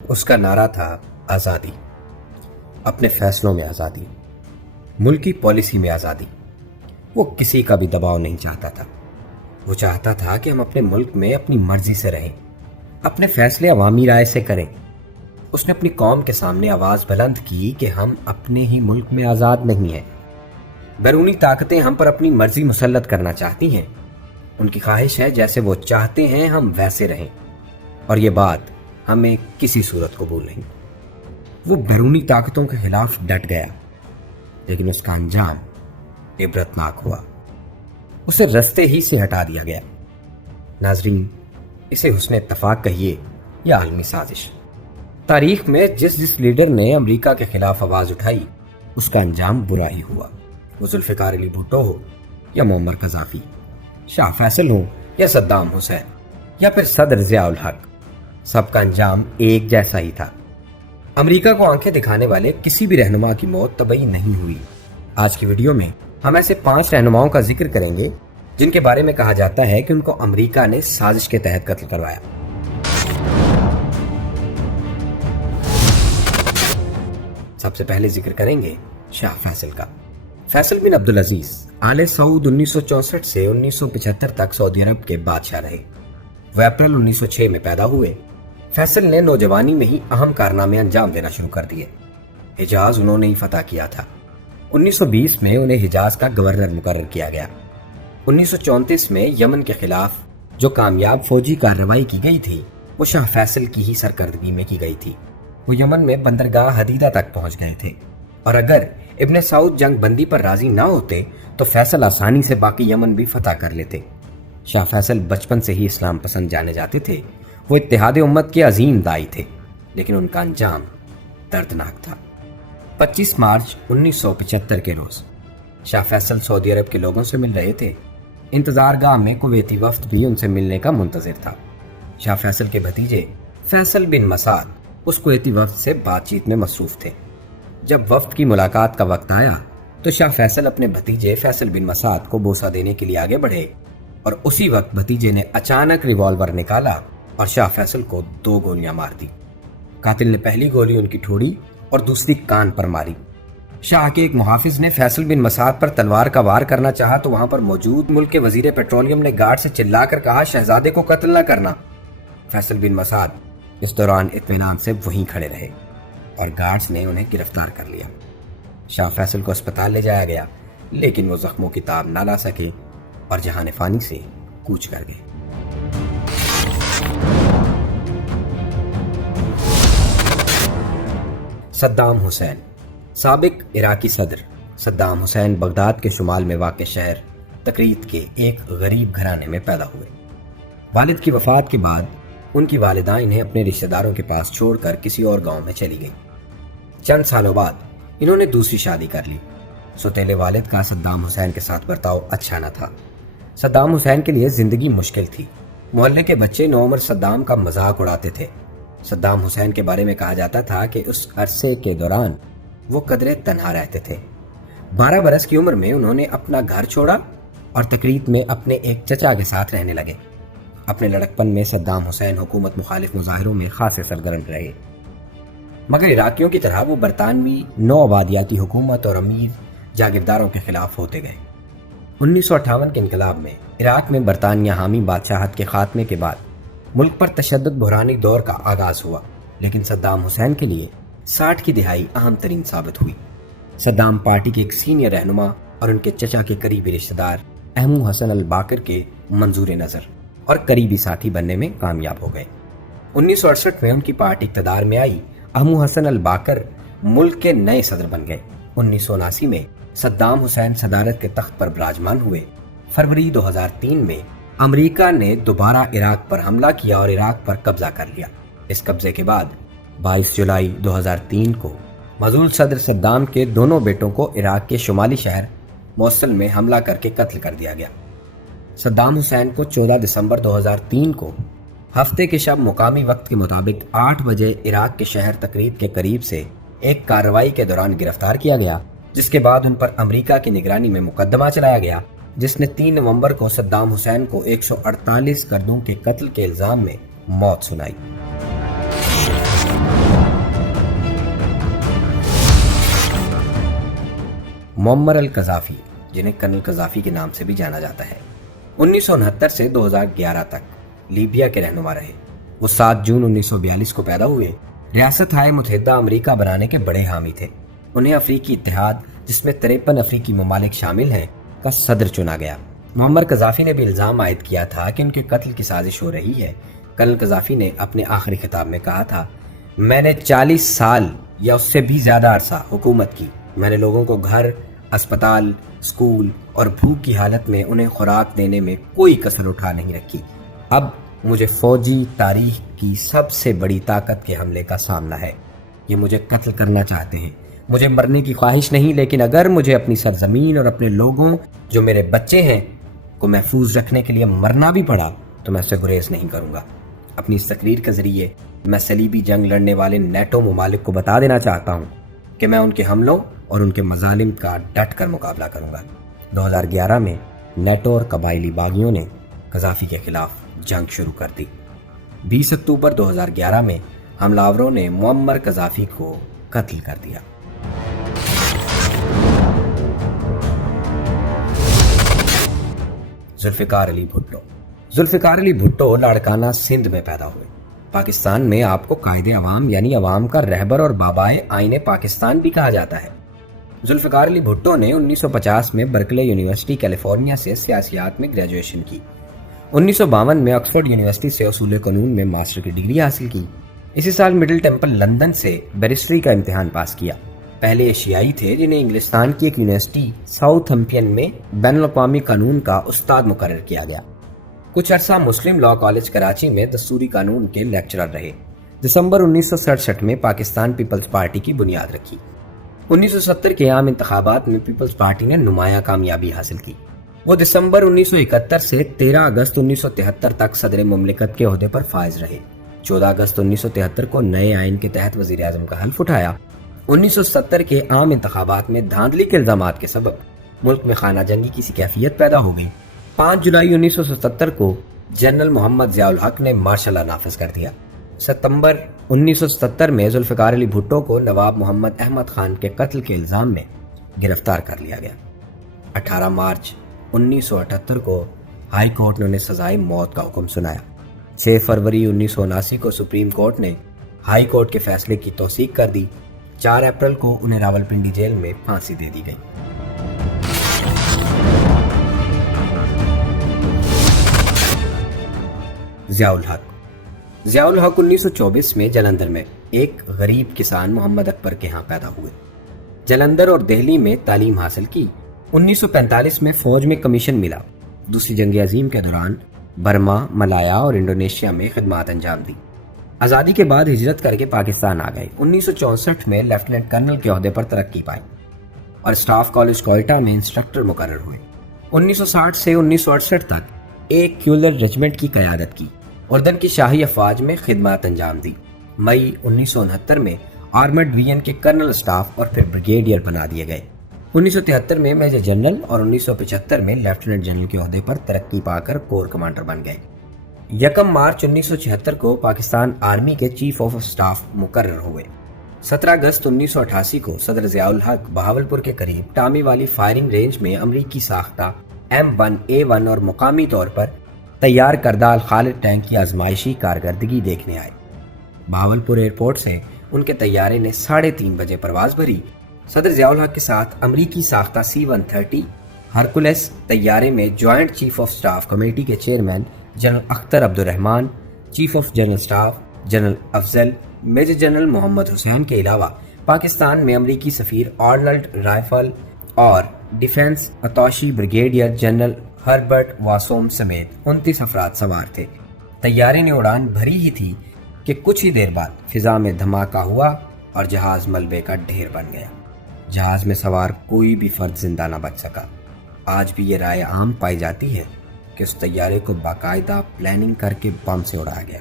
اس کا نعرہ تھا آزادی، اپنے فیصلوں میں آزادی، ملکی پالیسی میں آزادی۔ وہ کسی کا بھی دباؤ نہیں چاہتا تھا۔ وہ چاہتا تھا کہ ہم اپنے ملک میں اپنی مرضی سے رہیں، اپنے فیصلے عوامی رائے سے کریں۔ اس نے اپنی قوم کے سامنے آواز بلند کی کہ ہم اپنے ہی ملک میں آزاد نہیں ہیں، بیرونی طاقتیں ہم پر اپنی مرضی مسلط کرنا چاہتی ہیں۔ ان کی خواہش ہے جیسے وہ چاہتے ہیں ہم ویسے رہیں، اور یہ بات ہمیں کسی صورت قبول نہیں۔ وہ بیرونی طاقتوں کے خلاف ڈٹ گیا، لیکن اس کا انجام عبرتناک ہوا۔ اسے رستے ہی سے ہٹا دیا گیا۔ ناظرین، اسے حسن اتفاق کہیے یا عالمی سازش، تاریخ میں جس لیڈر نے امریکہ کے خلاف آواز اٹھائی اس کا انجام برا ہی ہوا۔ وہ ذوالفقار علی بھٹو ہو یا معمر قذافی، شاہ فیصل ہو یا صدام حسین یا پھر صدر ضیاء الحق، سب کا انجام ایک جیسا ہی تھا۔ امریکہ کو آنکھیں دکھانے والے کسی بھی رہنما کی موت طبعی نہیں ہوئی۔ آج کی ویڈیو میں ہم ایسے 5 رہنماؤں کا ذکر کریں گے جن کے بارے میں کہا جاتا ہے کہ ان کو امریکہ نے سازش کے تحت قتل کروایا۔ سب سے پہلے ذکر کریں گے شاہ فیصل کا۔ فیصل بن عبدالعزیز آل سعود 1964 سے 1975 تک سعودی عرب کے بادشاہ رہے۔ وہ اپریل 1906 میں پیدا ہوئے۔ فیصل نے نوجوانی میں ہی اہم کارنامے انجام دینا شروع کر دیے۔ حجاز انہوں نے ہی فتح کیا تھا۔ 1920 میں انہیں حجاز کا گورنر مقرر کیا گیا۔ 1934 میں یمن کے خلاف جو کامیاب فوجی کارروائی کی گئی تھی وہ شاہ فیصل کی ہی سرکردگی میں کی گئی تھی۔ وہ یمن میں بندرگاہ حدیدہ تک پہنچ گئے تھے، اور اگر ابن سعود جنگ بندی پر راضی نہ ہوتے تو فیصل آسانی سے باقی یمن بھی فتح کر لیتے۔ شاہ فیصل بچپن سے ہی اسلام پسند جانے جاتے تھے۔ وہ اتحاد امت کے عظیم داعی تھے، لیکن ان کا انجام دردناک تھا۔ 25 مارچ 1975 کے روز شاہ فیصل سعودی عرب کے لوگوں سے مل رہے تھے۔ انتظار گاہ میں کویتی وفد بھی ان سے ملنے کا منتظر تھا۔ شاہ فیصل کے بھتیجے فیصل بن مسعود اس کویتی وفد سے بات چیت میں مصروف تھے۔ جب وفد کی ملاقات کا وقت آیا تو شاہ فیصل اپنے بھتیجے فیصل بن مسعود کو بوسہ دینے کے لیے آگے بڑھے، اور اسی وقت بھتیجے نے اچانک ریوالور نکالا اور شاہ فیصل کو 2 گولیاں مار دی۔ قاتل نے پہلی گولی ان کی ٹھوڑی اور دوسری کان پر ماری۔ شاہ کے ایک محافظ نے فیصل بن مسعود پر تلوار کا وار کرنا چاہا تو وہاں پر موجود ملک کے وزیر پیٹرولیم نے گارڈ سے چلا کر کہا، شہزادے کو قتل نہ کرنا۔ فیصل بن مسعود اس دوران اطمینان سے وہیں کھڑے رہے اور گارڈز نے انہیں گرفتار کر لیا۔ شاہ فیصل کو اسپتال لے جایا گیا، لیکن وہ زخموں کی تاب نہ لا سکے اور جہان فانی سے کوچ کر گئے۔ صدام حسین، سابق عراقی صدر صدام حسین بغداد کے شمال میں واقع شہر تکریت کے ایک غریب گھرانے میں پیدا ہوئے۔ والد کی وفات کے بعد ان کی والدہ انہیں اپنے رشتہ داروں کے پاس چھوڑ کر کسی اور گاؤں میں چلی گئی۔ چند سالوں بعد انہوں نے دوسری شادی کر لی۔ سوتیلے والد کا صدام حسین کے ساتھ برتاؤ اچھا نہ تھا۔ صدام حسین کے لیے زندگی مشکل تھی۔ محلے کے بچے نوعمر صدام کا مذاق اڑاتے تھے۔ صدام حسین کے بارے میں کہا جاتا تھا کہ اس عرصے کے دوران وہ قدرے تنہا رہتے تھے۔ 12 برس کی عمر میں انہوں نے اپنا گھر چھوڑا اور تکریت میں اپنے ایک چچا کے ساتھ رہنے لگے۔ اپنے لڑکپن میں صدام حسین حکومت مخالف مظاہروں میں خاصے سرگرم رہے، مگر عراقیوں کی طرح وہ برطانوی نو آبادیاتی حکومت اور امیر جاگیرداروں کے خلاف ہوتے گئے۔ 1958 کے انقلاب میں عراق میں برطانیہ حامی بادشاہت کے خاتمے کے بعد ملک پر تشدد بحرانی دور کا آغاز ہوا، لیکن صدام حسین کے لیے 60 کی دہائی اہم ترین ثابت ہوئی۔ صدام پارٹی کے ایک سینئر رہنما اور ان کے چچا کے قریبی رشتہ دار احمو حسن الباقر کے منظور نظر اور قریبی ساتھی بننے میں کامیاب ہو گئے۔ 1968 میں ان کی پارٹی اقتدار میں آئی۔ احمو حسن الباقر ملک کے نئے صدر بن گئے۔ 1979 میں صدام حسین صدارت کے تخت پر براجمان ہوئے۔ فروری 2003 میں امریکہ نے دوبارہ عراق پر حملہ کیا اور عراق پر قبضہ کر لیا۔ اس قبضے کے بعد 22 جولائی 2003 کو معزول صدر صدام کے دونوں بیٹوں کو عراق کے شمالی شہر موصل میں حملہ کر کے قتل کر دیا گیا۔ صدام حسین کو 14 دسمبر 2003 کو ہفتے کے شب مقامی وقت کے مطابق 8 بجے عراق کے شہر تکریت کے قریب سے ایک کارروائی کے دوران گرفتار کیا گیا، جس کے بعد ان پر امریکہ کی نگرانی میں مقدمہ چلایا گیا، جس نے 3 نومبر کو صدام حسین کو 148 گردوں کے قتل کے الزام میں موت سنائی۔ معمر القذافی، جنہیں کرنل قذافی کے نام سے بھی جانا جاتا ہے، 1969 سے 2011 تک لیبیا کے رہنما رہے۔ وہ 7 جون 1942 کو پیدا ہوئے۔ ریاست ہائے متحدہ امریکہ بنانے کے بڑے حامی تھے۔ انہیں افریقی اتحاد، جس میں 53 افریقی ممالک شامل ہیں، کا صدر چنا گیا۔ معمر قذافی نے بھی الزام عائد کیا تھا کہ ان کے قتل کی سازش ہو رہی ہے۔ کرنل قذافی نے اپنے آخری خطاب میں کہا تھا، میں نے 40 سال یا اس سے بھی زیادہ عرصہ حکومت کی۔ میں نے لوگوں کو گھر، اسپتال، اسکول اور بھوک کی حالت میں انہیں خوراک دینے میں کوئی کسر اٹھا نہیں رکھی۔ اب مجھے فوجی تاریخ کی سب سے بڑی طاقت کے حملے کا سامنا ہے۔ یہ مجھے قتل کرنا چاہتے ہیں۔ مجھے مرنے کی خواہش نہیں، لیکن اگر مجھے اپنی سرزمین اور اپنے لوگوں جو میرے بچے ہیں کو محفوظ رکھنے کے لیے مرنا بھی پڑا تو میں اس سے گریز نہیں کروں گا۔ اپنی اس تقریر کے ذریعے میں صلیبی جنگ لڑنے والے نیٹو ممالک کو بتا دینا چاہتا ہوں کہ میں ان کے حملوں اور ان کے مظالم کا ڈٹ کر مقابلہ کروں گا۔ 2011 میں نیٹو اور قبائلی باغیوں نے قذافی کے خلاف جنگ شروع کر دی۔ 20 اکتوبر 2011 میں حملہ آوروں نے معمر قذافی کو قتل کر دیا۔ ذوالفقار علی بھٹو۔ ذوالفقار علی بھٹو لاڑکانہ سندھ میں پیدا ہوئے۔ پاکستان میں آپ کو قائد عوام یعنی عوام کا رہبر اور بابائے آئین پاکستان بھی کہا جاتا ہے۔ ذوالفقار علی بھٹو نے 1950 میں برکلے یونیورسٹی کیلیفورنیا سے سیاسیات میں گریجویشن کی۔ 1952 میں آکسفورڈ یونیورسٹی سے اصول قانون میں ماسٹر کی ڈگری حاصل کی۔ اسی سال مڈل ٹیمپل لندن سے بیرسٹری کا امتحان پاس کیا۔ پہلے ایشیائی تھے جنہیں انگلستان کی ایک یونیورسٹی ساؤتھ ہمپٹن میں بین الاقوامی قانون کا استاد مقرر کیا گیا۔ کچھ عرصہ مسلم لاء کالج کراچی میں دستوری قانون کے لیکچرر رہے۔ دسمبر 1967 میں پاکستان پیپلز پارٹی کی بنیاد رکھی۔ 1970 کے عام انتخابات میں پیپلز پارٹی نے نمایاں کامیابی حاصل کی۔ وہ دسمبر 1971 سے 13 اگست 1973 تک صدر مملکت کے عہدے پر فائز رہے۔ 14 اگست 1973 کو نئے آئین کے تحت وزیر اعظم کا حلف اٹھایا۔ 1970 کے عام انتخابات میں دھاندلی کے الزامات کے سبب ملک میں خانہ جنگی کی سی کیفیت پیدا ہو گئی۔ 5 جولائی 1977 کو جنرل محمد ضیاء الحق نے مارشل لا نافذ کر دیا۔ ستمبر 1977 میں ذوالفقار علی بھٹو کو نواب محمد احمد خان کے قتل کے الزام میں گرفتار کر لیا گیا۔ 18 مارچ 1978 کو ہائی کورٹ نے انہیں سزائے موت کا حکم سنایا۔ 6 فروری 1979 کو سپریم کورٹ نے ہائی کورٹ کے فیصلے کی توثیق کر دی۔ 4 اپریل کو انہیں راولپنڈی جیل میں پھانسی دے دی گئی۔ ضیاء الحق۔ ضیاء الحق 1924 میں جلندھر میں ایک غریب کسان محمد اکبر کے ہاں پیدا ہوئے۔ جلندھر اور دہلی میں تعلیم حاصل کی۔ 1945 میں فوج میں کمیشن ملا۔ دوسری جنگ عظیم کے دوران برما، ملایا اور انڈونیشیا میں خدمات انجام دی۔ آزادی کے بعد ہجرت کر کے پاکستان آ گئے۔ 1964 میں لیفٹیننٹ کرنل کے عہدے پر ترقی پائی اور اسٹاف کالج کوئٹہ میں انسٹرکٹر مقرر ہوئے۔ 1960 سے 1968 تک ایک کیولر ریجمنٹ کی قیادت کی۔ اردن کی شاہی افواج میں خدمات انجام دی۔ مئی 1969 میں آرمڈ ڈویژن کے کرنل اسٹاف اور پھر بریگیڈیئر بنا دیے گئے۔ 1973 میں میجر جنرل اور 1975 میں لیفٹیننٹ جنرل کے عہدے پر ترقی پا کر کور کمانڈر بن گئے۔ 1 مارچ 1976 کو پاکستان آرمی کے چیف آف اسٹاف مقرر ہوئے۔ 17 اگست 1988 کو صدر ضیاء الحق بہاولپور کے قریب ٹامی والی فائرنگ رینج میں امریکی ساختہ M1A1 اور مقامی طور پر تیار کردہ الخالد ٹینک کی آزمائشی کارکردگی دیکھنے آئے۔ بہاولپور ایئرپورٹ سے ان کے طیارے نے 3:30 بجے پرواز بھری۔ صدر ضیاء الحق کے ساتھ امریکی ساختہ C-130 ہرکولس طیارے میں joint chief of staff committee کے chairman general Akhtar Abdur Rahman, chief of general staff general Afzal, major general Muhammad Hussain کے علاوہ پاکستان میں امریکی سفیر آرنلڈ رائفل اور defence attaché brigadier general Herbert Wassom سمیت 29 افراد سوار تھے۔ طیارے نے اڑان بھری ہی تھی کہ کچھ ہی دیر بعد فضا میں دھماکہ ہوا اور جہاز ملبے کا ڈھیر بن گیا۔ جہاز میں سوار کوئی بھی فرد زندہ نہ بچ سکا۔ آج بھی یہ رائے عام پائی جاتی ہے کہ اس طیارے کو باقاعدہ پلاننگ کر کے بم سے اڑایا گیا۔